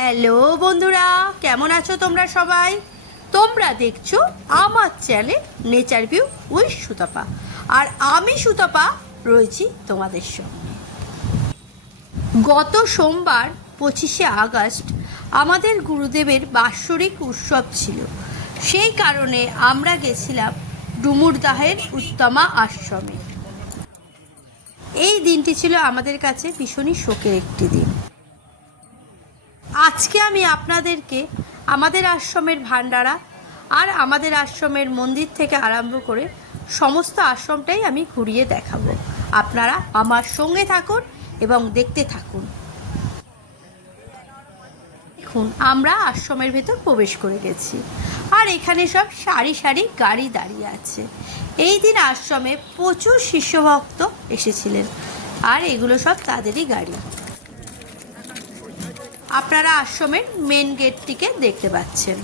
Hello বন্ধুরা, কেমন আছো তোমরা সবাই? তোমরা দেখছ আমার channel nature view with Sutapa. আর আমি সুতপা রয়েছি তোমাদের সঙ্গে গত সোমবার পঁচিশে আগস্ট আমাদের গুরুদেবের বাৎসরিক উৎসব ছিল। সেই কারণে আমরা গেছিলাম ডুমুরদাহের উত্তমা আশ্রমে। এই দিনটি ছিল আমাদের কাছে ভীষণই শোকের একটি দিন। আজকে আমি আপনাদেরকে আমাদের আশ্রমের ভান্ডারা আর আমাদের আশ্রমের মন্দির থেকে আরম্ভ করে সমস্ত আশ্রমটাই আমি ঘুরিয়ে দেখাবো। আপনারা আমার সঙ্গে থাকুন এবং দেখতে থাকুন। দেখুন, আমরা আশ্রমের ভেতর প্রবেশ করে গেছি। আর এখানে সব সারি সারি গাড়ি দাঁড়িয়ে আছে। এই দিন আশ্রমে প্রচুর শিষ্যভক্ত এসেছিলেন। আর এগুলো সব তাদেরই গাড়ি। আপনারা আশ্রমের মেন গেটটিকে দেখতে পাচ্ছেন।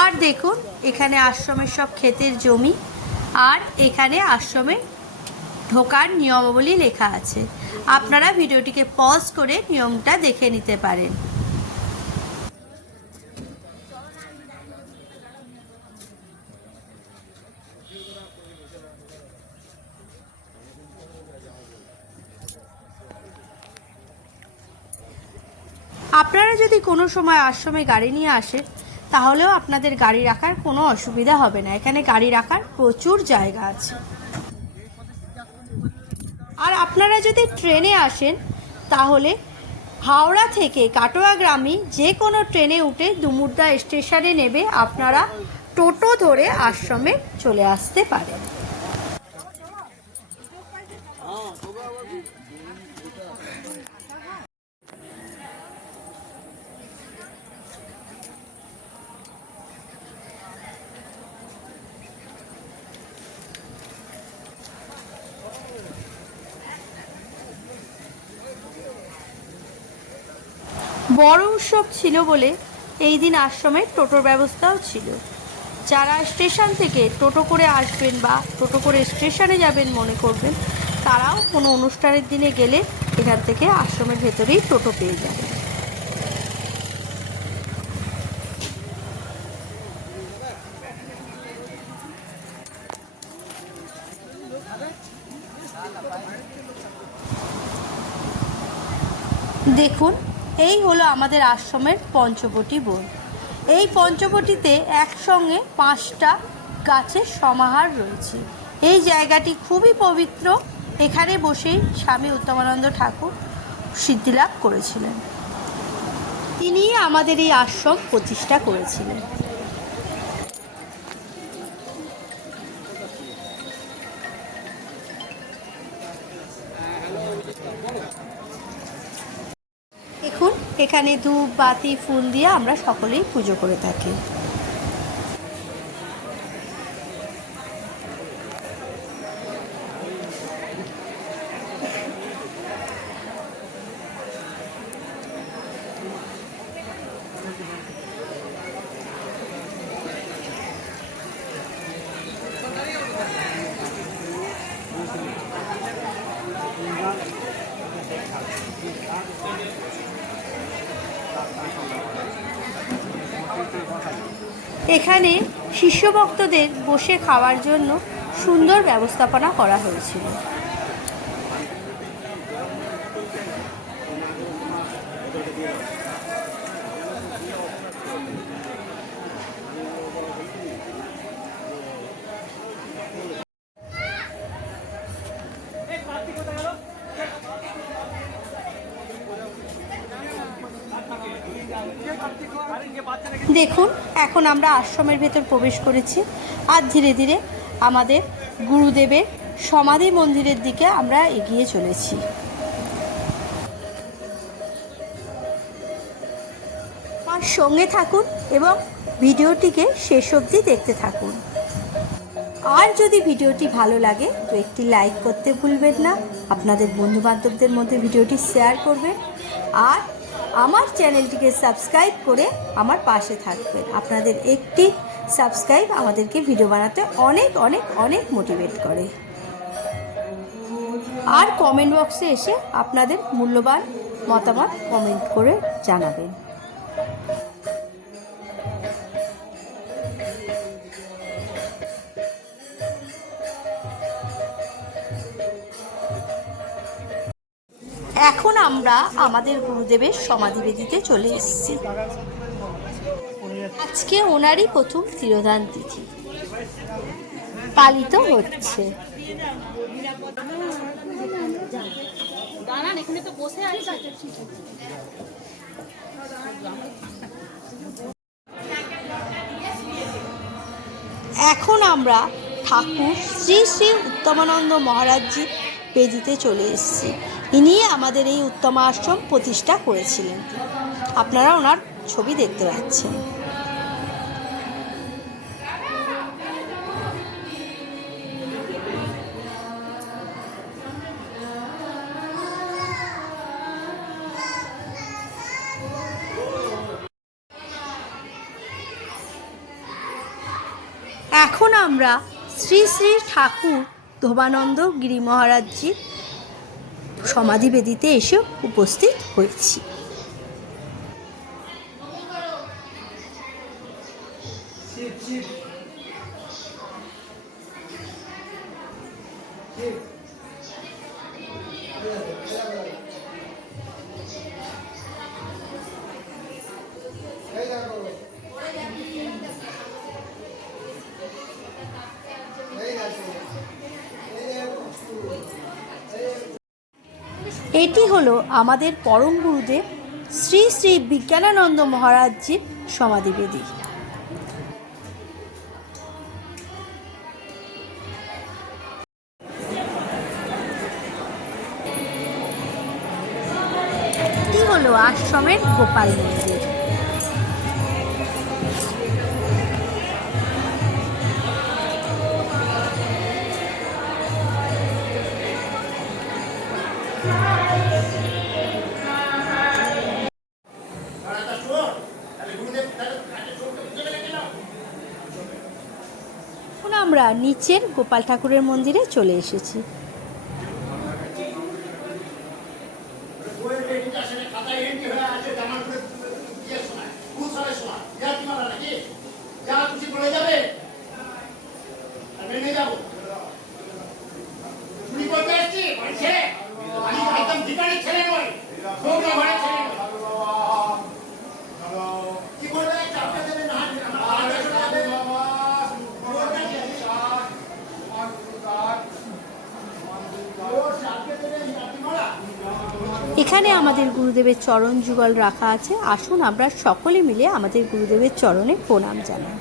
আর দেখুন, এখানে আশ্রমের সব ক্ষেতের জমি, আর এখানে আশ্রমে ঢোকার নিয়মাবলী লেখা আছে। আপনারা ভিডিওটিকে পজ করে নিয়মটা দেখে নিতে পারেন। আপনারা যদি কোনো সময় আশ্রমে গাড়ি নিয়ে আসেন তাহলেও আপনাদের গাড়ি রাখার কোনো অসুবিধা হবে না। এখানে গাড়ি রাখার প্রচুর জায়গা আছে। আর আপনারা যদি ট্রেনে আসেন, তাহলে হাওড়া থেকে কাটোয়া গ্রামে যে কোনো ট্রেনে উঠে দুমুর্দা স্টেশনে নেবে আপনারা টোটো ধরে আশ্রমে চলে আসতে পারেন। বড় উৎসব ছিল বলে এই দিন আশ্রমে টোটোর ব্যবস্থাও ছিল। যারা স্টেশন থেকে টোটো করে আসবেন বা টোটো করে স্টেশনে যাবেন মনে করবেন, তারাও কোনো অনুষ্ঠানের দিনে গেলে এখান থেকে আশ্রমের ভেতরেই টোটো পেয়ে যাবেন। দেখুন এই হলো আমাদের আশ্রমের পঞ্চবটি বন। এই পঞ্চবটিতে একসঙ্গে পাঁচটা গাছের সমাহার রয়েছে। এই জায়গাটি খুবই পবিত্র। এখানে বসেই স্বামী উত্তমানন্দ ঠাকুর সিদ্ধিলাভ করেছিলেন। তিনি আমাদের এই আশ্রম প্রতিষ্ঠা করেছিলেন। এখানে ধূপ বাতি ফুল দিয়ে আমরা সকলেই পুজো করে থাকি। এখানে শিষ্য ভক্তদের বসে খাওয়ার জন্য সুন্দর ব্যবস্থাপনা করা হয়েছিল। দেখুন, এখন আমরা আশ্রমের ভেতর প্রবেশ করেছি আর ধীরে ধীরে আমাদের গুরুদেবের সমাধি মন্দিরের দিকে আমরা এগিয়ে চলেছি। আমার সঙ্গে থাকুন এবং ভিডিওটিকে শেষ অবধি দেখতে থাকুন। আর যদি ভিডিওটি ভালো লাগে, তো একটি লাইক করতে ভুলবেন না। আপনাদের বন্ধু বান্ধবদের মধ্যে ভিডিওটি শেয়ার করবেন। আর আমার চ্যানেলটিকে সাবস্ক্রাইব করে আমার পাশে থাকবেন। আপনাদের একটি সাবস্ক্রাইব আমাদেরকে ভিডিও বানাতে অনেক অনেক অনেক মোটিভেট করে। আর কমেন্ট বক্সে এসে আপনাদের মূল্যবান মতামত কমেন্ট করে জানাবেন। এখন আমরা আমাদের গুরুদেবের সমাধি বেদিতে চলে এসেছি। আজকে ওনারই প্রথম তিরোধান তিথি। পালিত হচ্ছে। এখন আমরা ঠাকুর শ্রী শ্রী উত্তমানন্দ মহারাজজি বেদিতে চলে এসেছি। ইনি আমাদের এই উত্তমা আশ্রম প্রতিষ্ঠা করেছিলেন। আপনারা ওনার ছবি দেখতে পাচ্ছেন। এখন আমরা শ্রী শ্রী ঠাকুর ধোবানন্দ গিরি মহারাজজির সমাধি বেদিতে এসে উপস্থিত হয়েছি। এটি হলো আমাদের পরম গুরুদেব শ্রী শ্রী বিজ্ঞানানন্দ মহারাজজির সমাধিবেদী। এটি হলো আশ্রমের গোপাল মন্দির। নিচের গোপাল ঠাকুরের মন্দিরে চলে এসেছি ছেলে নয় ঘরে ছেলে নয় কি বলে চাপে দেবে না এখানে আমাদের গুরুদেবের চরণ যুগল রাখা আছে। আসুন আমরা সকলে মিলে আমাদের গুরুদেবের চরণে প্রণাম জানাই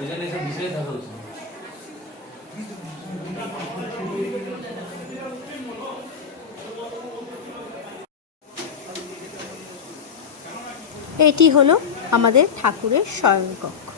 ওই জন্য এসব বিষয়ে থাকা উচিত এটি হলো আমাদের ঠাকুরের শয়নকক্ষ।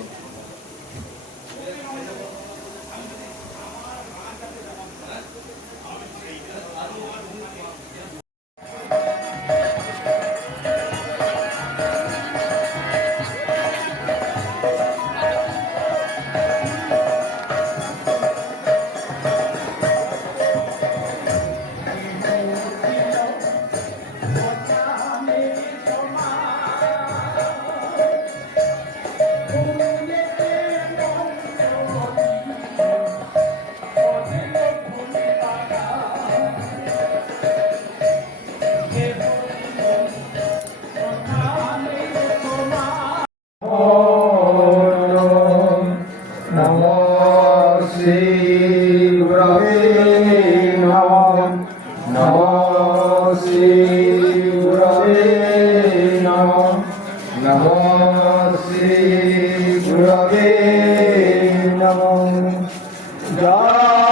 জয়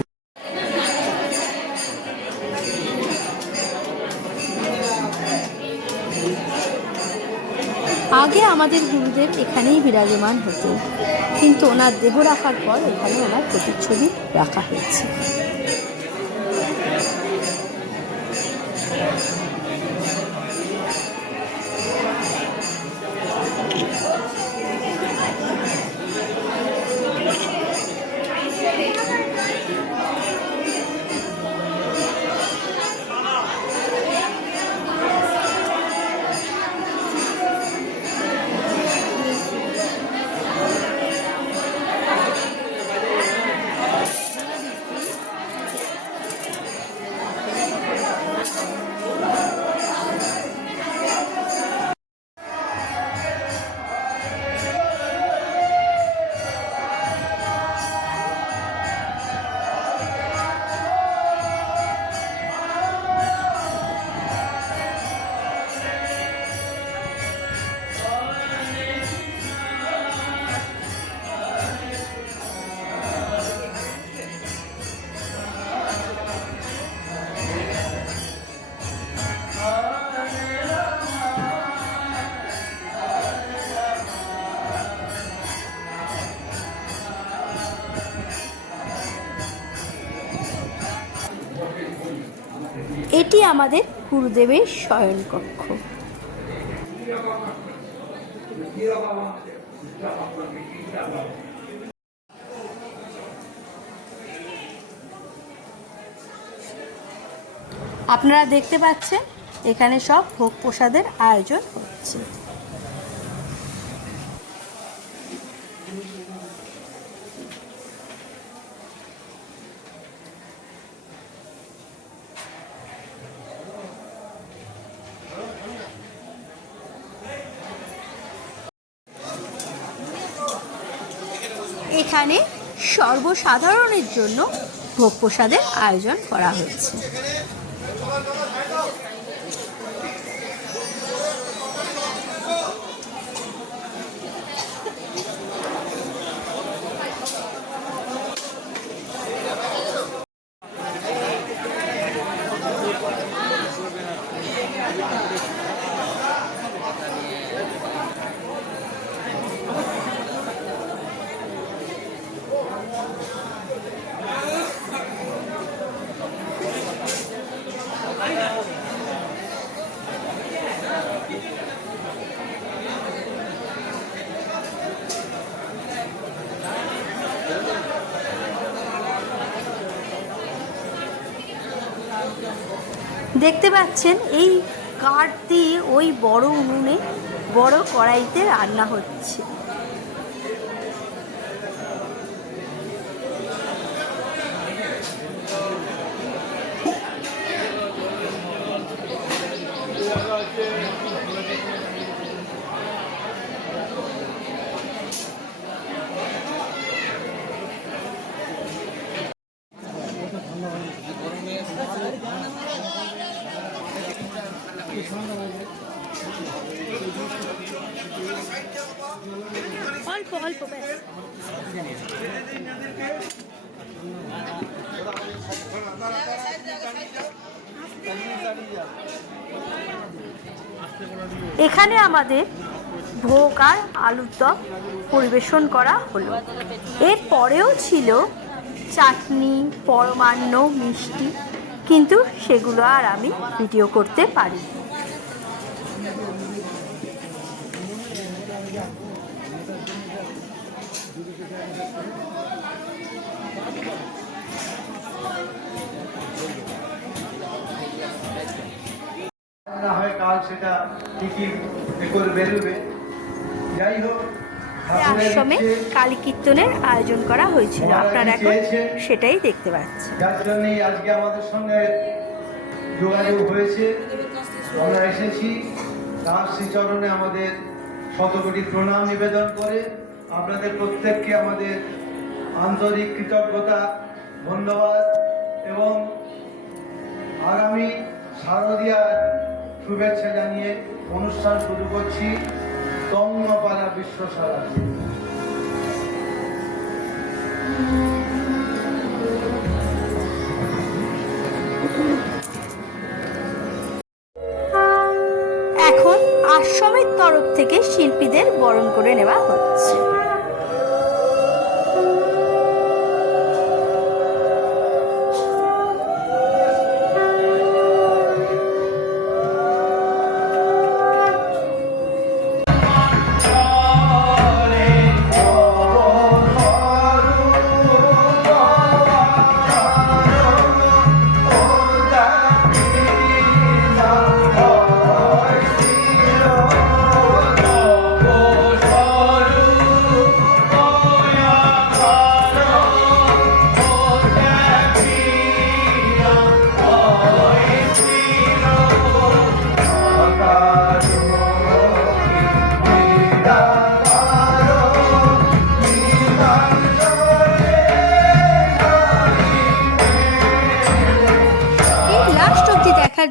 আমাদের গুরুদেব এখানেই বিরাজমান হতেন কিন্তু ওনার দেহ রাখার পর এখানে ওনার প্রতিচ্ছবি রাখা হয়েছে। এটি আমাদের গুরুদেবের শয়ন কক্ষ আপনারা দেখতে পাচ্ছেন এখানে সব ভোগ প্রসাদের আয়োজন হচ্ছে। এখানে সর্বসাধারণের জন্য ভোগ প্রসাদের আয়োজন করা হয়েছে। দেখতে পাচ্ছেন এই কাঠ দিয়ে ওই বড় উনুনে বড় কড়াইতে রান্না হচ্ছে। অল্প অল্প এখানে আমাদের ভোগ আর আলুর দম পরিবেশন করা হলো। এরপরেও ছিল চাটনি, পরমান্ন মিষ্টি, কিন্তু সেগুলো আর আমি ভিডিও করতে পারি না হয় কাল সেটা এ করে বেরোবে। যাই হোক আশ্রমে কালী কীর্তনের আয়োজন করা হয়েছিল। আপনারা এখন সেটাই দেখতে পাচ্ছেন। যার জন্যই আজকে আমাদের সঙ্গে যোগাযোগ হয়েছে। আমরা এসেছি। তার শ্রীচরণে আমাদের শতকোটি প্রণাম নিবেদন করে। আপনাদের প্রত্যেককে আমাদের আন্তরিক কৃতজ্ঞতা, ধন্যবাদ এবং আগামী শারদীয়ার শুভেচ্ছা জানিয়ে অনুষ্ঠান শুরু করছি তঙ্গপাড়া বিশ্বসারা এখন আশ্রমের তরফ থেকে শিল্পীদের বরণ করে নেওয়া হচ্ছে।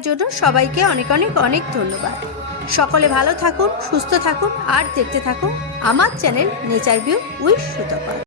দেখার জন্য সবাইকে অনেক অনেক অনেক ধন্যবাদ। সকলে ভালো থাকুন, সুস্থ থাকুন, আর দেখতে থাকুন আমার channel nature view with Sutapa